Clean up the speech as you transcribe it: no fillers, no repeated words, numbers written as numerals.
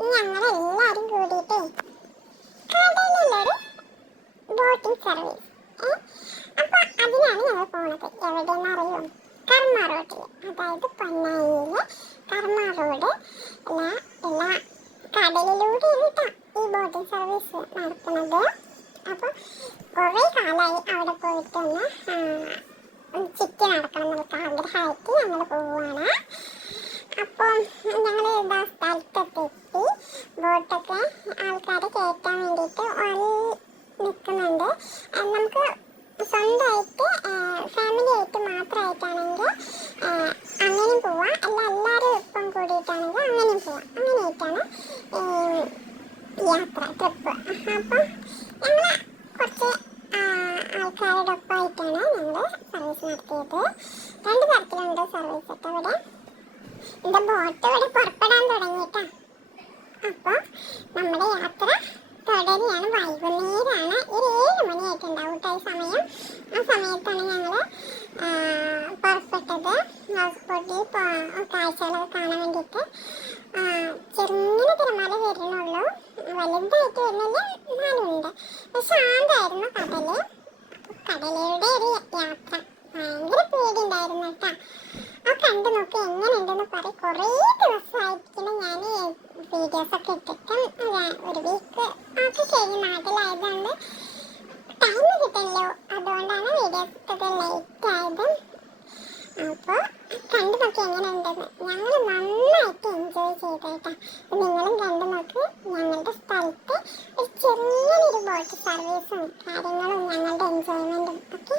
ഞങ്ങളെല്ലാരും കൂടിയിട്ടേ കടലിലൊരു boating service. അപ്പൊ അതിനാണ് ഞങ്ങൾ പോണത്. എവിടെയെന്ന് അറിയോ? കർമ്മ റോഡിൽ, അതായത് പൊന്നാനിയിലെ കർമ്മ റോഡ് എല്ലാ കടലിലൂടെയാണ് കേട്ടോ ഈ ബോട്ടിംഗ് സർവീസ് നടത്തുന്നത്. അപ്പൊ കുറെ കാലമായി അവിടെ പോയിട്ടൊന്ന് ചുറ്റി നടക്കണം നമുക്ക് ആഗ്രഹമായിട്ട് ഞങ്ങൾ പോവുകയാണ്. അപ്പം ഞങ്ങൾ എന്താ സ്ഥലത്തെത്തി. ബോട്ടൊക്കെ ആൾക്കാരെ കയറ്റാൻ വേണ്ടിയിട്ട് നിൽക്കുന്നുണ്ട്. നമുക്ക് സ്വന്തമായിട്ട് ഫാമിലി ആയിട്ട് മാത്രമായിട്ടാണെങ്കിൽ അങ്ങനെയും പോവാം, അല്ല എല്ലാവരും ഇപ്പം കൂടിയിട്ടാണെങ്കിൽ അങ്ങനെയും പോവാം. അങ്ങനെയായിട്ടാണ് യാത്ര, ട്രിപ്പ്. അപ്പം ഞങ്ങൾ കുറച്ച് ആൾക്കാരുടെ ഒപ്പമായിട്ടാണ് ഞങ്ങൾ സർവീസ് നടത്തിയത്. 2 തരത്തിലുണ്ട് സർവീസ് കേട്ടോ ഇവിടെ. എൻ്റെ ബോട്ട് ഇവിടെ പുറപ്പെടാൻ തുടങ്ങിയിട്ടാ. അപ്പോൾ നമ്മുടെ യാത്ര തുടരുകയാണ്. വൈകുന്നേരമാണ്, ഒരു 7 മണിയായിട്ടുണ്ടാവും കേട്ടോ ഈ സമയം. ആ സമയത്താണ് ഞങ്ങൾ പുറപ്പെട്ടത്. ഹൗസ് ബോട്ടിൽ കാഴ്ചകളൊക്കെ കാണാൻ വേണ്ടിയിട്ട്. ചെറുങ്ങനെ തിരമാല വരുന്നുള്ളൂ, വലുതായിട്ട് വരുന്നില്ല, എന്നാലും ഉണ്ട്. ശാന്തമായിരുന്നു കടല്. കടലിലൂടെ ഒരു യാത്ര ഭയങ്കര പേടിയുണ്ടായിരുന്നു കേട്ടോ. ആ കണ്ടു നോക്കി എങ്ങനെയുണ്ടെന്ന് പറയും. കുറേ ദിവസമായിരിക്കണം ഞാൻ വീഡിയോസൊക്കെ ഇട്ടിട്ട്. ഒരു വീക്ക് ഒക്കെ കഴിഞ്ഞ് നാട്ടിലായതുകൊണ്ട് ടൈം കിട്ടില്ലല്ലോ, അതുകൊണ്ടാണ് വീഡിയോസ് ഇട്ടത് ലേറ്റ് ആയത്. അപ്പോൾ കണ്ടു നോക്കി എങ്ങനെയുണ്ടെന്ന്. ഞങ്ങൾ നന്നായിട്ട് എൻജോയ് ചെയ്തു കേട്ടോ. നിങ്ങളും കണ്ടു നോക്ക്. ഞങ്ങളുടെ സ്ഥലത്ത് ഒരു ചെറിയൊരു ബോട്ട് സർവീസും കാര്യങ്ങളും ഞങ്ങളുടെ എൻജോയ്മെൻറ്റും ഒക്കെ.